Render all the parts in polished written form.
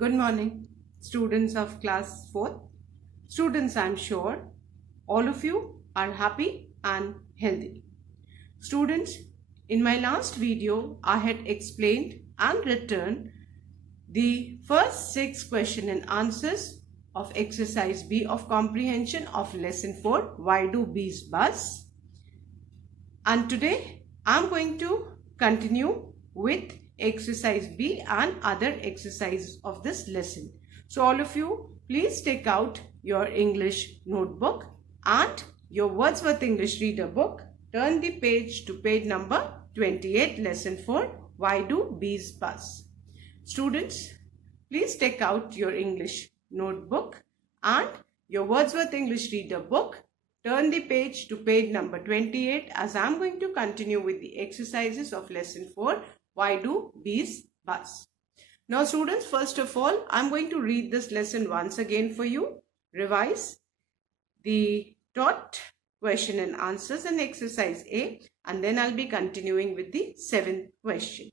Good morning, students of class 4th. Students, I'm sure all of you are happy and healthy. Students, in my last video, I had explained and written the first 6 question and answers of exercise B of comprehension of lesson 4, Why Do Bees Buzz? And today, I'm going to continue with exercise B and other exercises of this lesson. So all of you, please take out your English notebook and your Wordsworth English Reader book. Turn the page to page number 28, lesson 4, Why Do Bees Buzz? Students, please take out your English notebook and your Wordsworth English Reader book. Turn the page to page number 28 as I am going to continue with the exercises of lesson 4, Why Do Bees Buzz? Now students, first of all, I am going to read this lesson once again for you, revise the taught question and answers and exercise A, and then I'll be continuing with the 7th question.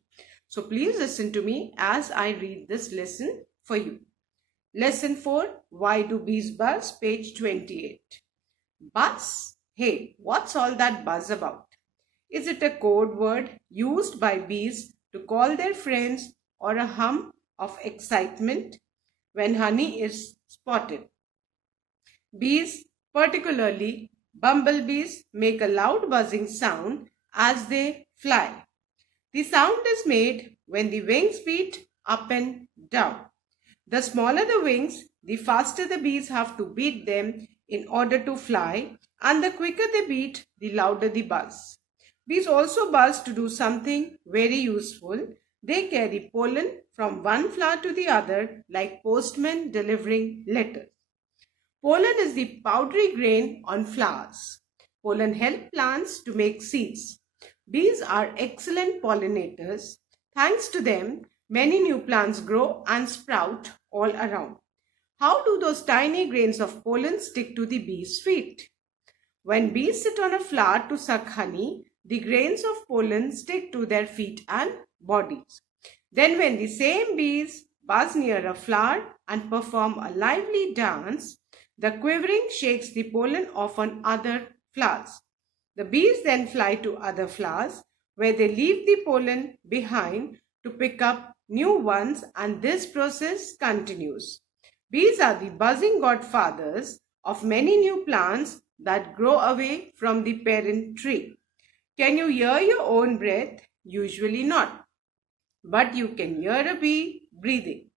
So please listen to me as I read this lesson for you. Lesson 4, Why Do Bees Buzz? Page 28. Buzz? Hey, what's all that buzz about? Is it a code word used by bees to call their friends or a hum of excitement when honey is spotted? Bees, particularly bumblebees, make a loud buzzing sound as they fly. The sound is made when the wings beat up and down. The smaller the wings, the faster the bees have to beat them in order to fly, and the quicker they beat, the louder the buzz. Bees also buzz to do something very useful. They carry pollen from one flower to the other like postmen delivering letters. Pollen is the powdery grain on flowers. Pollen helps plants to make seeds. Bees are excellent pollinators. Thanks to them, many new plants grow and sprout all around. How do those tiny grains of pollen stick to the bee's feet? When bees sit on a flower to suck honey, the grains of pollen stick to their feet and bodies. Then when the same bees buzz near a flower and perform a lively dance, the quivering shakes the pollen off on other flowers. The bees then fly to other flowers where they leave the pollen behind to pick up new ones, and this process continues. Bees are the buzzing godfathers of many new plants that grow away from the parent tree. Can you hear your own breath? Usually not. But you can hear a bee breathing.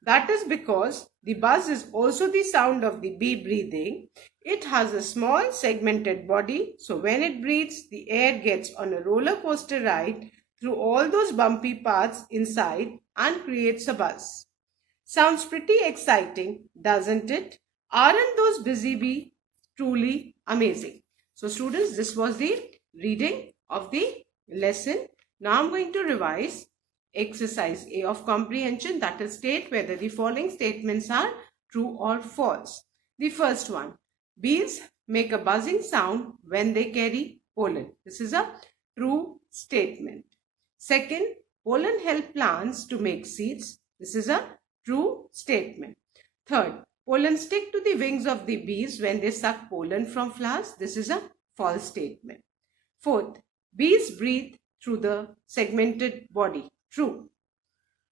That is because the buzz is also the sound of the bee breathing. It has a small segmented body, so when it breathes, the air gets on a roller coaster ride through all those bumpy parts inside and creates a buzz. Sounds pretty exciting, doesn't it? Aren't those busy bees truly amazing? So students, this was the reading of the lesson. Now I'm going to revise exercise A of comprehension, that is state whether the following statements are true or false. The first one, bees make a buzzing sound when they carry pollen. This is a true statement. Second, pollen help plants to make seeds. This is a true statement. Third, pollen stick to the wings of the bees when they suck pollen from flowers. This is a false statement. Fourth, bees breathe through the segmented body. True.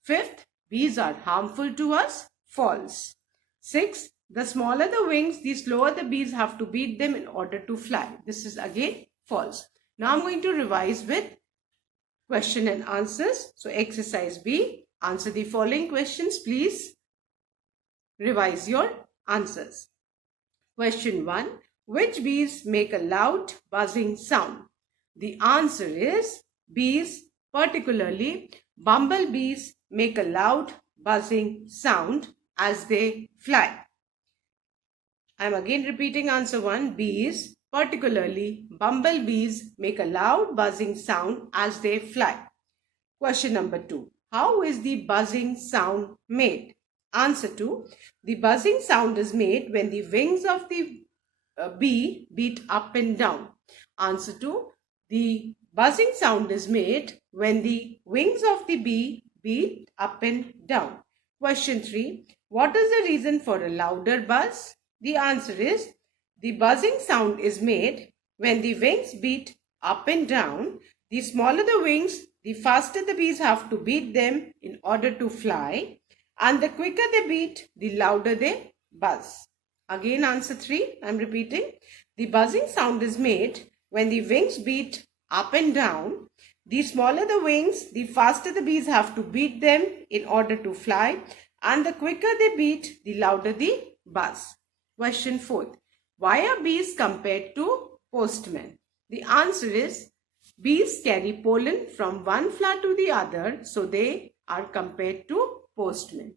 Fifth, bees are harmful to us. False. Sixth, the smaller the wings, the slower the bees have to beat them in order to fly. This is again false. Now I'm going to revise with question and answers. So exercise B, answer the following questions. Please revise your answers. Question 1. Which bees make a loud buzzing sound? The answer is bees, particularly bumblebees, make a loud buzzing sound as they fly. I am again repeating answer 1. Bees, particularly bumblebees, make a loud buzzing sound as they fly. Question number 2. How is the buzzing sound made? Answer 2. The buzzing sound is made when the wings of the bee beat up and down. Answer 2. The buzzing sound is made when the wings of the bee beat up and down. Question 3. What is the reason for a louder buzz? The answer is the buzzing sound is made when the wings beat up and down. The smaller the wings, the faster the bees have to beat them in order to fly. And the quicker they beat, the louder they buzz. Again, answer 3. I'm repeating. The buzzing sound is made when the wings beat up and down. The smaller the wings, the faster the bees have to beat them in order to fly. And the quicker they beat, the louder the buzz. Question 4. Why are bees compared to postmen? The answer is bees carry pollen from one flower to the other, so they are compared to postmen.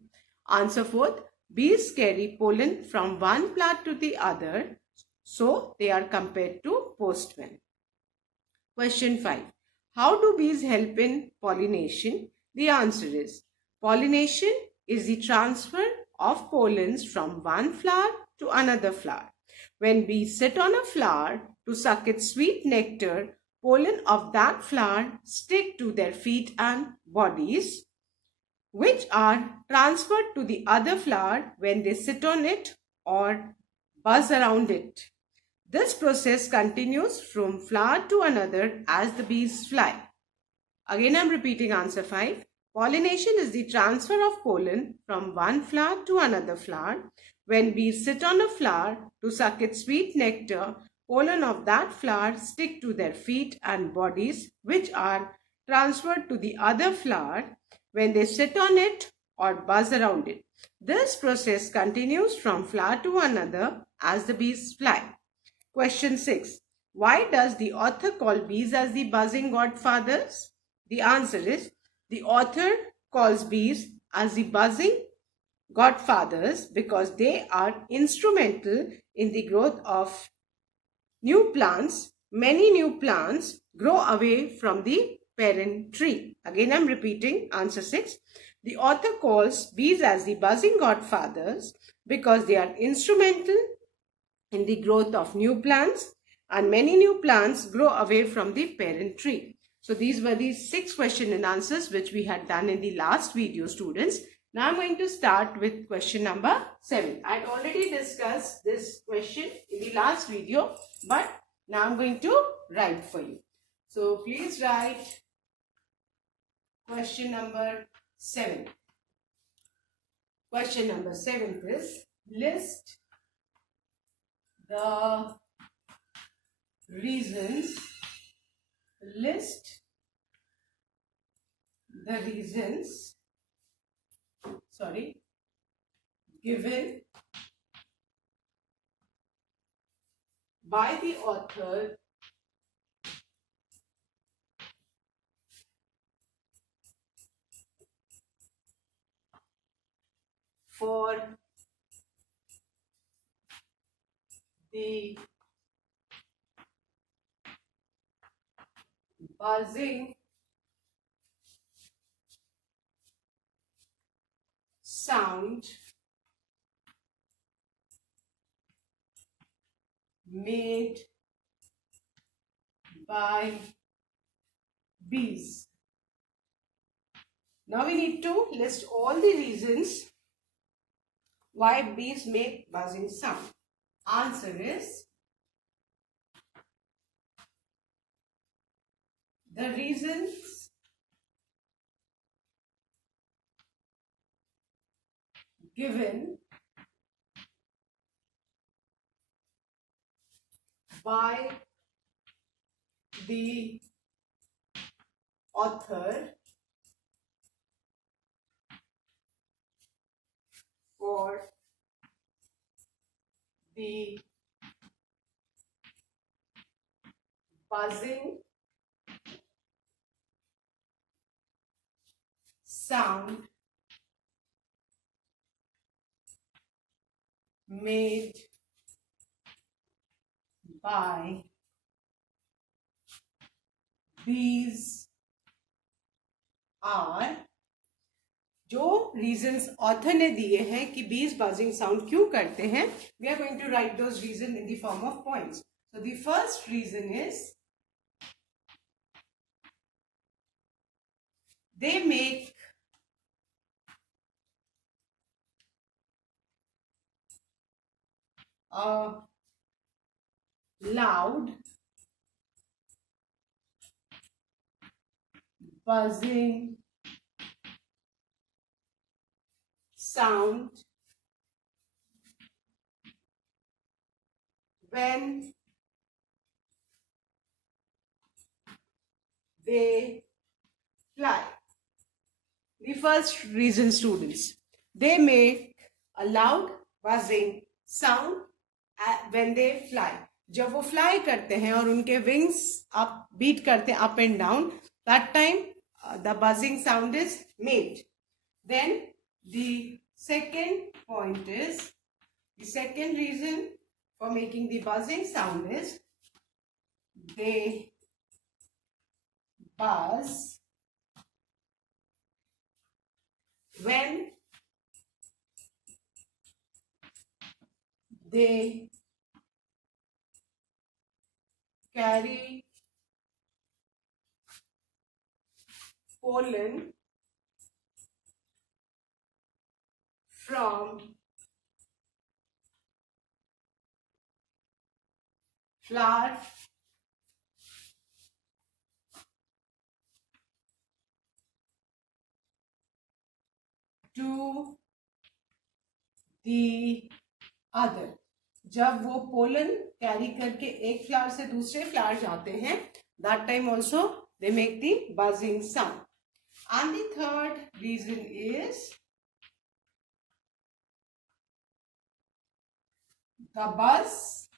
Answer 4. Bees carry pollen from one plant to the other, so they are compared to postmen. Question 5. How do bees help in pollination? The answer is pollination is the transfer of pollens from one flower to another flower. When bees sit on a flower to suck its sweet nectar, pollen of that flower stick to their feet and bodies, which are transferred to the other flower when they sit on it or buzz around it. This process continues from flower to another as the bees fly. Again, I'm repeating answer 5. Pollination is the transfer of pollen from one flower to another flower. When bees sit on a flower to suck its sweet nectar, pollen of that flower stick to their feet and bodies, which are transferred to the other flower when they sit on it or buzz around it. This process continues from flower to another as the bees fly. Question 6. Why does the author call bees as the buzzing godfathers? The answer is the author calls bees as the buzzing godfathers because they are instrumental in the growth of new plants. Many new plants grow away from the parent tree. Again, I'm repeating answer 6. The author calls bees as the buzzing godfathers because they are instrumental in the growth of new plants, and many new plants grow away from the parent tree. So these were the 6 question and answers which we had done in the last video, students. Now I'm going to start with question number 7. I had already discussed this question in the last video, but now I'm going to write for you. So please write question number 7. Question number 7 is list the reasons given by the author for the buzzing sound made by bees. Now we need to list all the reasons why bees make buzzing sound. Answer is the reasons given by the author for the buzzing sound made by bees are, जो reasons author ने दिए हैं कि बीज buzzing sound क्यों करते हैं, we are going to write those reason in the form of points. So the first reason is they make a loud buzzing sound when they fly. The first reason, students, they make a loud buzzing sound when they fly. जब वो fly करते हैं और उनके wings up beat करते हैं up and down, that time the buzzing sound is made. Then the second point is, the second reason for making the buzzing sound is they buzz when they carry pollen from flower to the other. जब वो pollen carry करके एक flower से दूसरे flower जाते हैं, that time also they make the buzzing sound. And the third reason is the buzz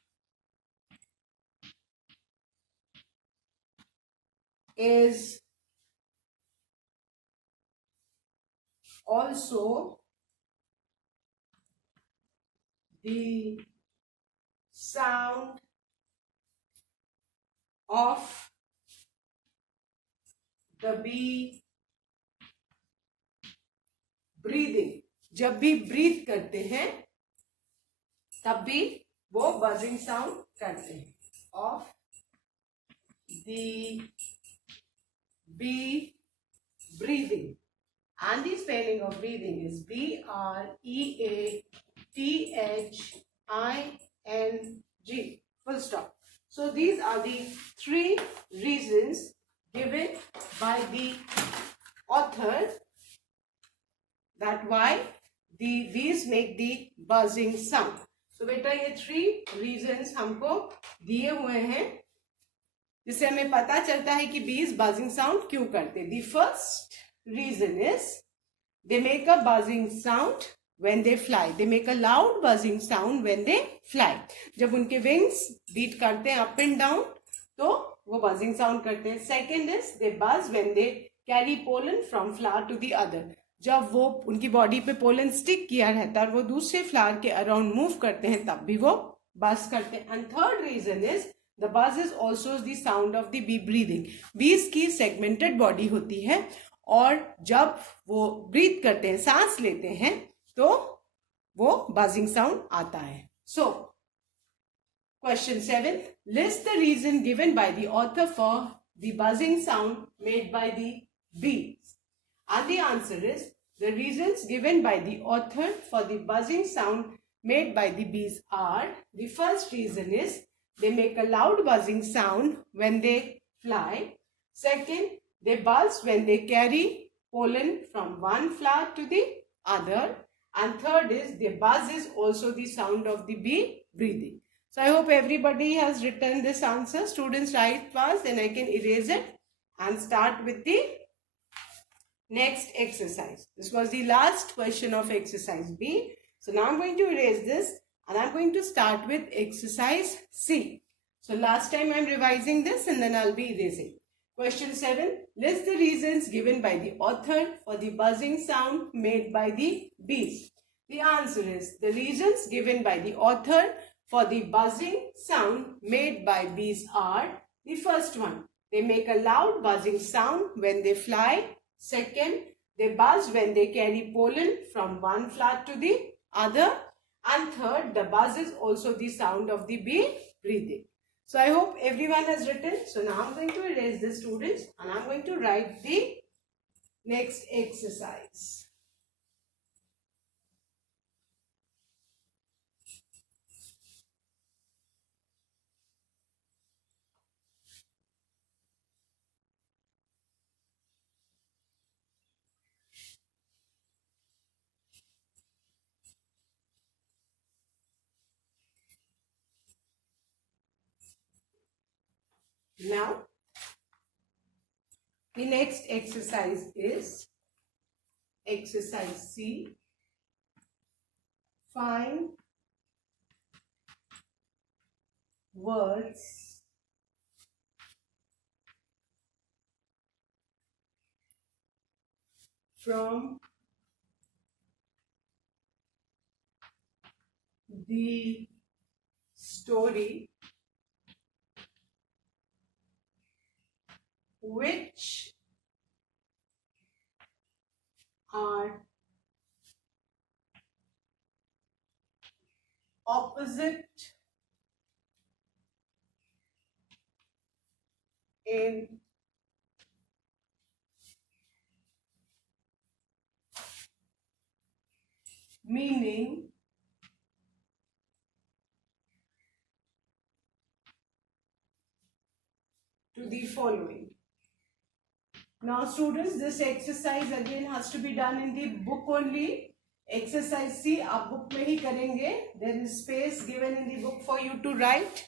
is also the sound of the bee breathing. जब भी breathe करते हैं तब भी वो buzzing sound करते हैं. Of the bee breathing. And the spelling of breathing is BREATHING. Full stop. So these are the three reasons given by the author that why the bees make the buzzing sound. So बेटा ये three reasons हमको दिए हुए हैं जिससे हमें पता चलता है कि bees buzzing sound क्यों करते हैं. The first reason is they make a buzzing sound when they fly. They make a loud buzzing sound when they fly. जब उनके wings beat करते हैं up and down तो वो buzzing sound करते हैं. Second is they buzz when they carry pollen from flower to the other. जब वो उनकी बॉडी पे पोलन स्टिक किया रहता है और वो दूसरे फ्लावर के अराउंड मूव करते हैं तब भी वो बज करते हैं. And third reason is the buzz is also the sound of the bee breathing. Bees की सेगमेंटेड बॉडी होती है और जब वो ब्रीथ करते हैं, सांस लेते हैं, तो वो बजिंग साउंड आता है. So question 7, list the reason given by the author for the buzzing sound made by the bees. And the answer is the reasons given by the author for the buzzing sound made by the bees are: the first reason is they make a loud buzzing sound when they fly. Second, they buzz when they carry pollen from one flower to the other. And third is the buzz is also the sound of the bee breathing. So I hope everybody has written this answer. Students, write fast, then I can erase it and start with the next exercise. This was the last question of exercise B. So now I'm going to erase this and I'm going to start with exercise C. So last time I'm revising this and then I'll be erasing. Question 7. List the reasons given by the author for the buzzing sound made by the bees. The answer is the reasons given by the author for the buzzing sound made by bees are: the first one, they make a loud buzzing sound when they fly. Second, they buzz when they carry pollen from one flower to the other. And third, the buzz is also the sound of the bee breathing. So I hope everyone has written. So now I'm going to erase the students and I'm going to write the next exercise. Now, the next exercise is exercise C. Find words from the story which are opposite in meaning to the following. Now students, this exercise again has to be done in the book only. Exercise C आप book में ही करेंगे. There is space given in the book for you to write.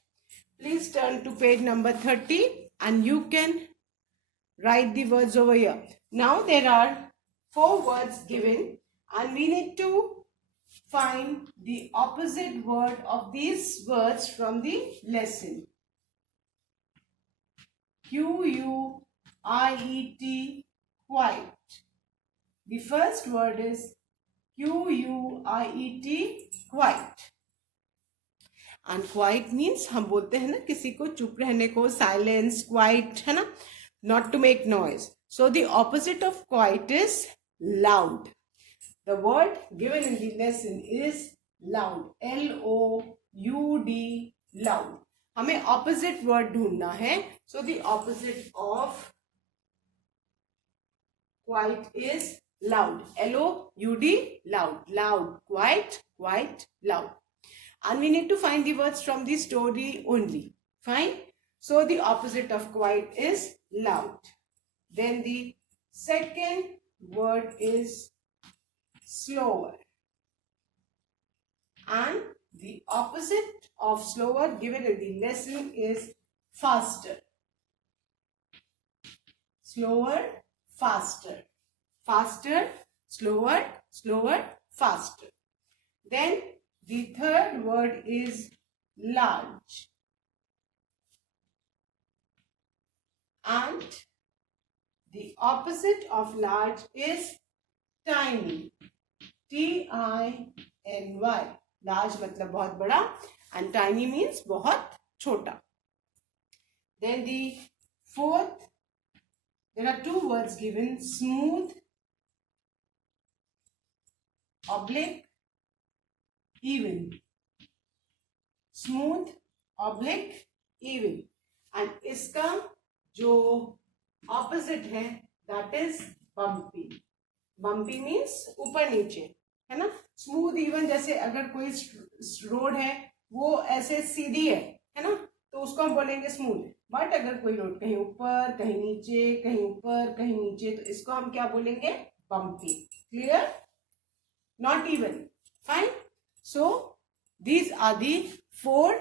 Please turn to page number 30 and you can write the words over here. Now there are 4 words given and we need to find the opposite word of these words from the lesson. Quiet, quiet. The first word is quiet, quiet. And quiet means हम बोलते हैं ना किसी को चुप रहने को, silence, quiet, है ना, not to make noise. So the opposite of quiet is loud. The word given in the lesson is loud. L-O-U-D, loud. हमें opposite word ढूंढना है. So the opposite of quiet is loud. L-O-U-D, loud. Loud, quiet, quiet, loud. And we need to find the words from the story only. Fine. So the opposite of quiet is loud. Then the second word is slower. And the opposite of slower given in the lesson is faster. Slower, faster. Faster, slower, slower, faster. Then the third word is large. And the opposite of large is tiny. T-I-N-Y. Large मतलब बहुत बड़ा and tiny means बहुत छोटा. Then the fourth, there are 2 words given, smooth, oblique, even. Smooth, oblique, even. And इसका जो opposite है, that is bumpy. Bumpy means ऊपर नीचे, है ना. Smooth, even जैसे अगर कोई रोड है वो ऐसे सीधी है ना, तो उसको हम बोलेंगे smooth. बट अगर कोई रोड कहीं ऊपर, कहीं नीचे, कहीं ऊपर, कहीं नीचे, तो इसको हम क्या बोलेंगे? bumpy. Clear? Not even. Fine. So these are the 4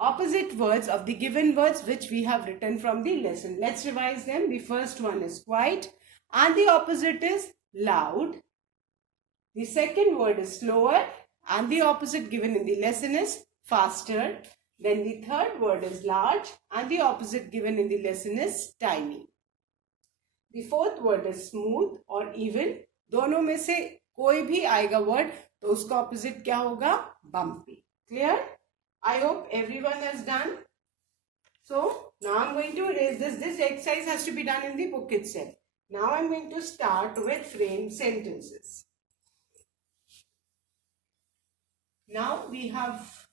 opposite words of the given words which we have written from the lesson. Let's revise them. The first one is quiet and the opposite is loud. The second word is slower and the opposite given in the lesson is faster. Then the third word is large and the opposite given in the lesson is tiny. The fourth word is smooth or even. दोनों में से कोई भी आएगा word तो उसका opposite क्या होगा? bumpy. Clear? I hope everyone has done. So now I'm going to erase this. This exercise has to be done in the book itself. Now I'm going to start with frame sentences. Now we have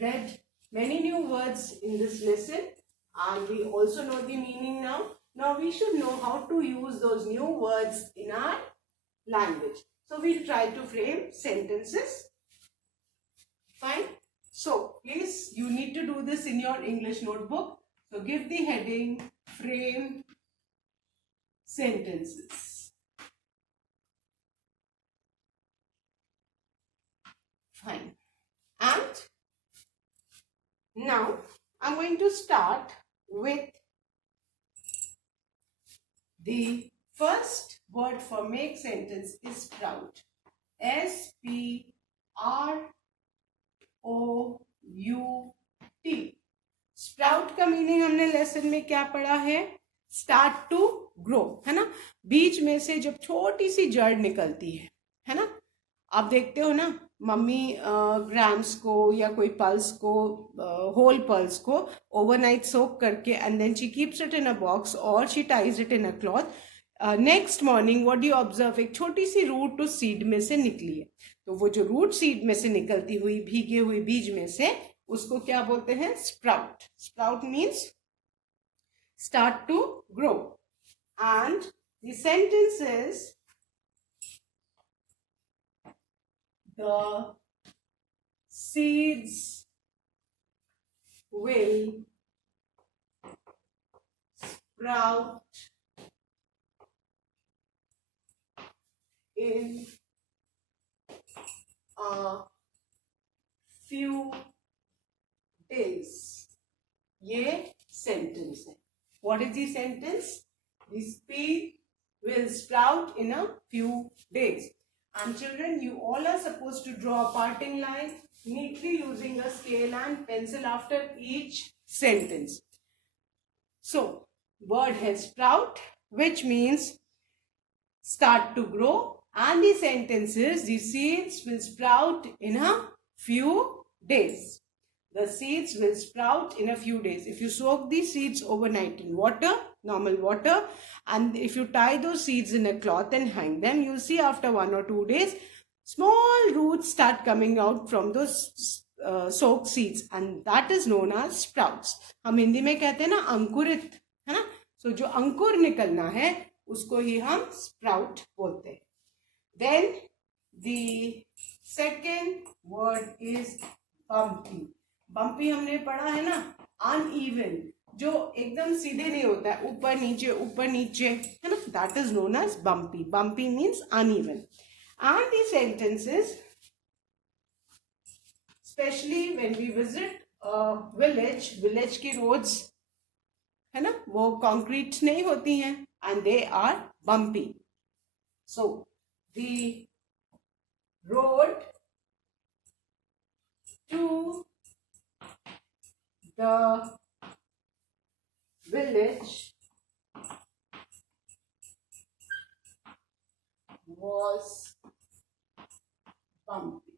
read many new words in this lesson and we also know the meaning now. Now we should know how to use those new words in our language. So we'll try to frame sentences. Fine. So please, you need to do this in your English notebook. So give the heading frame sentences. Fine. And now I'm going to start with the first word for make sentence is sprout. SPROUT. Sprout का meaning हमने lesson में क्या पढ़ा है? Start to grow, है ना? बीज में से जब छोटी सी जड़ निकलती है ना? आप देखते हो ना, मम्मी ग्राम्स को या कोई पल्स को, होल पल्स को ओवरनाइट सोक करके and then she keeps it in a box और she ties it in a cloth. Next morning what do you observe? एक छोटी सी रूट उस सीड में से निकली है. तो वो जो रूट सीड में से निकलती हुई भीगे हुई बीज में से, उसको क्या बोलते हैं? Sprout. Sprout means start to grow. And the sentence is the seeds will sprout in a few days. ये sentence है. What is the sentence? The seed will sprout in a few days. And children, you all are supposed to draw a parting line neatly using a scale and pencil after each sentence. So, word has sprout, which means start to grow, and the sentence is the seeds will sprout in a few days. The seeds will sprout in a few days. If you soak these seeds overnight in water, normal water, and if you tie those seeds in a cloth and hang them, you'll see after 1 or 2 days, small roots start coming out from those soaked seeds, and that is known as sprouts. हम हिंदी में कहते हैं ना अंकुरित, है ना? So जो अंकुर निकलना है उसको ही हम sprout बोलते हैं. Then the second word is bumpy. Bumpy हमने पढ़ा है ना, अनइवन, जो एकदम सीधे नहीं होता है, ऊपर नीचे, है ना? That is known as bumpy. Bumpy means uneven. And the sentences, especially when we visit village की रोड्स, है ना, वो कंक्रीट नहीं होती हैं and they are bumpy. So the road to the village was bumpy.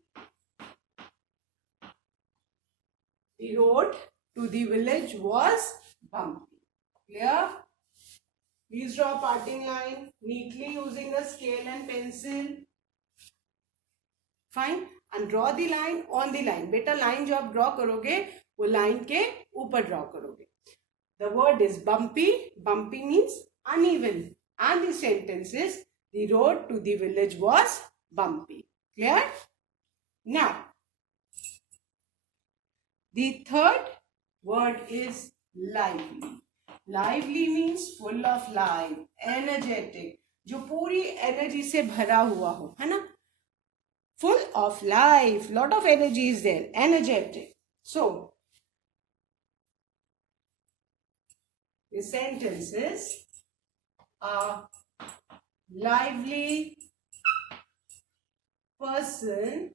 The road to the village was bumpy. Clear? Please draw a parting line neatly using a scale and pencil. Fine. And draw the line on the line. बेटा line जो आप draw करोगे वो line के ऊपर draw करोगे. The word is bumpy. Bumpy means uneven. And the sentence is the road to the village was bumpy. Clear? Now, the third word is lively. Lively means full of life, energetic. जो पूरी energy से भरा हुआ हो, है ना? Full of life, lot of energy is there, energetic. So, the sentence is a lively person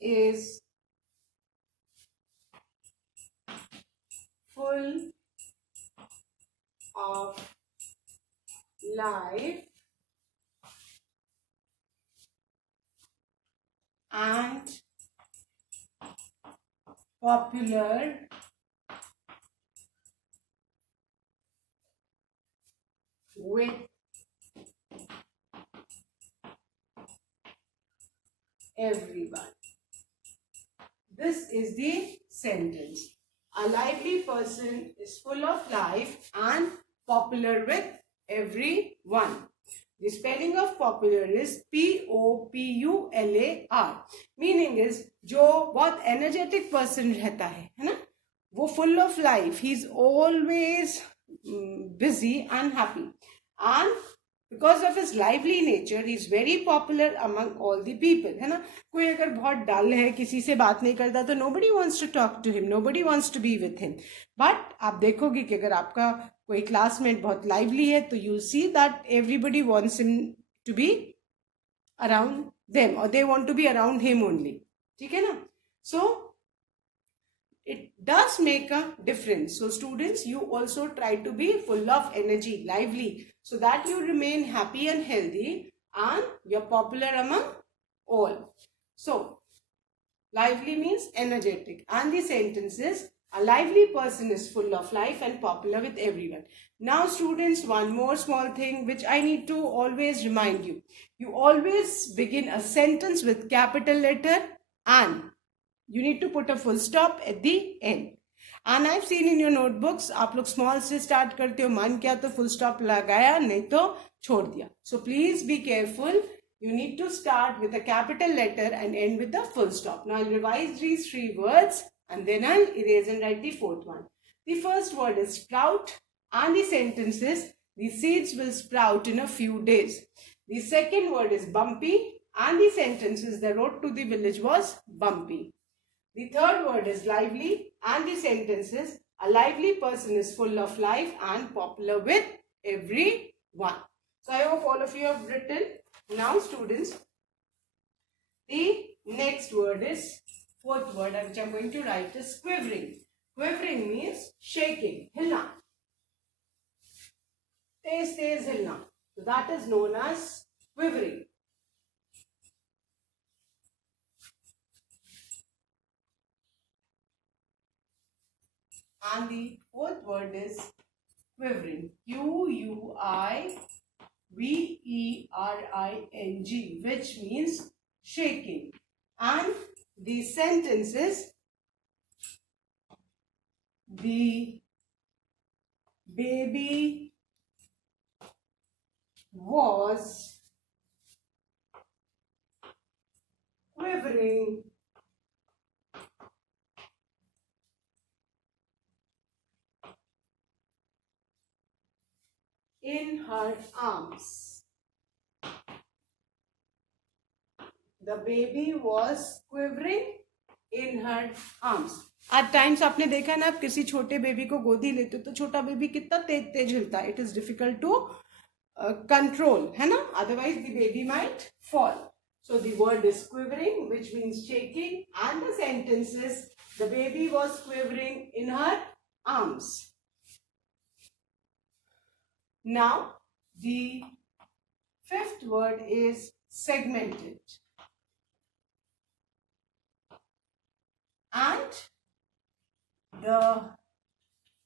is full of life and popular with everyone. This is the sentence. A lively person is full of life and popular with everyone. The spelling of popular is Popular. Meaning is जो बहुत energetic person रहता है ना, वो full of life. He is always busy and happy. And because of his lively nature he is very popular among all the people, है ना. कोई अगर बहुत डल है, किसी से बात नहीं करता, तो nobody wants to talk to him, nobody wants to be with him. But आप देखोगे कि अगर आपका कोई क्लासमेट बहुत लाइवली है, तो you see that everybody wants him to be around them, और they want to be around him only. ठीक है ना. सो it does make a difference. So students, you also try to be full of energy, lively, so that you remain happy and healthy and you're popular among all. So lively means energetic, and the sentence is a lively person is full of life and popular with everyone. Now students, one more small thing which I need to always remind you. You always begin a sentence with capital letter and you need to put a full stop at the end. And I've seen in your notebooks, आप लोग small से start करते हो, मन क्या तो full stop लगाया, नहीं तो छोड़ दिया. So please be careful. You need to start with a capital letter and end with a full stop. Now I'll revise these 3 words and then I'll erase and write the 4th one. The first word is sprout, and the sentence is the seeds will sprout in a few days. The second word is bumpy, and the sentence is the road to the village was bumpy. The third word is lively, and the sentence is a lively person is full of life and popular with everyone. So I hope all of you have written. Now students, the next word is 4th word which I am going to write is quivering. Quivering means shaking, hilna. Tez hilna. So that is known as quivering. And the 4th word is quivering. Quivering, which means shaking. And the sentence is the baby was quivering in her arms. The baby was quivering in her arms. At times आपने देखा ना, आप किसी छोटे baby को गोदी लेते हो तो छोटा बेबी कितना तेज तेज हिलता है. It is difficult to control, है ना. Otherwise the baby might fall. So the word is quivering, which means shaking, and the sentence is the baby was quivering in her arms. Now the 5th word is segmented, and the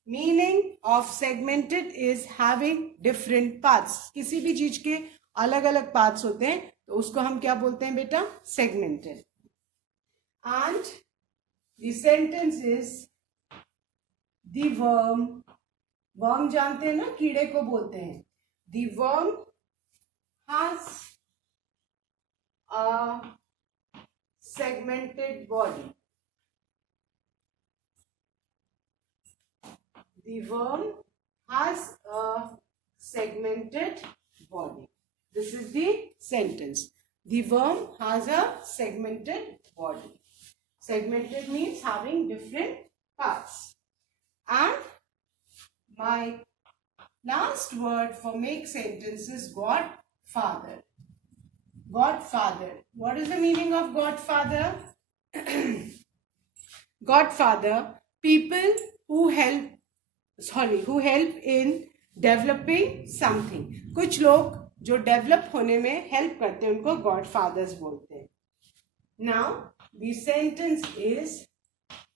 meaning of segmented is having different parts. किसी भी चीज के अलग अलग parts होते हैं, तो उसको हम क्या बोलते हैं बेटा? Segmented. And the sentence is the worm जानते हैं ना, कीड़े को बोलते हैं. The worm has a segmented body. The worm has a segmented body. This is the sentence. The worm has a segmented body. Segmented means having different parts. And my last word for make sentence is Godfather. Godfather. What is the meaning of Godfather? Godfather, people who help in developing something. कुछ लोग जो develop होने में help करते हैं उनको गॉडफादर्स बोलते हैं. Now the sentence is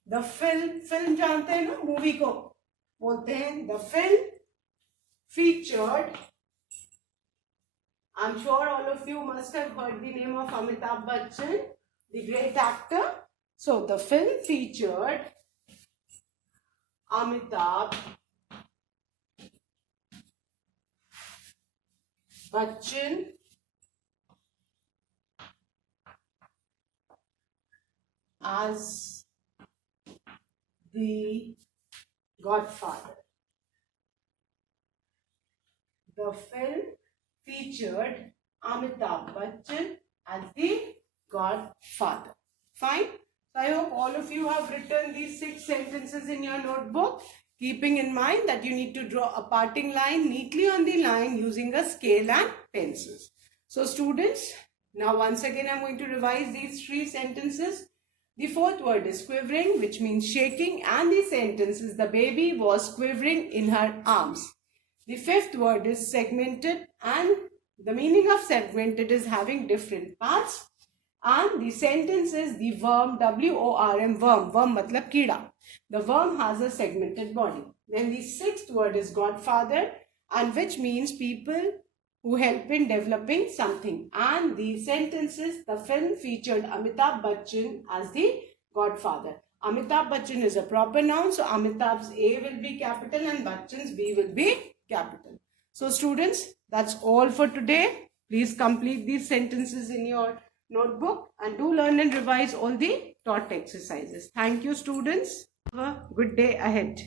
the film जानते हैं ना, मूवी को बोलते हैं. The film featured, I'm sure all of you must have heard the name of Amitabh Bachchan, the great actor. So the film featured Amitabh Bachchan as the Godfather. The film featured Amitabh Bachchan as the godfather. Fine. So I hope all of you have written these 6 sentences in your notebook, keeping in mind that you need to draw a parting line neatly on the line using a scale and pencils. So students, now once again I'm going to revise these 3 sentences. The 4th word is quivering, which means shaking, and the sentence is the baby was quivering in her arms. The 5th word is segmented, and the meaning of segmented is having different parts. And the sentence is the worm, W-O-R-M, worm. Worm matlab keeda. The worm has a segmented body. Then the 6th word is godfather, and which means people who help in developing something. And the sentence is the film featured Amitabh Bachchan as the godfather. Amitabh Bachchan is a proper noun, so Amitabh's A will be capital and Bachchan's B will be capital. So students, that's all for today. Please complete these sentences in your notebook and do learn and revise all the taught exercises. Thank you students. Have a good day ahead.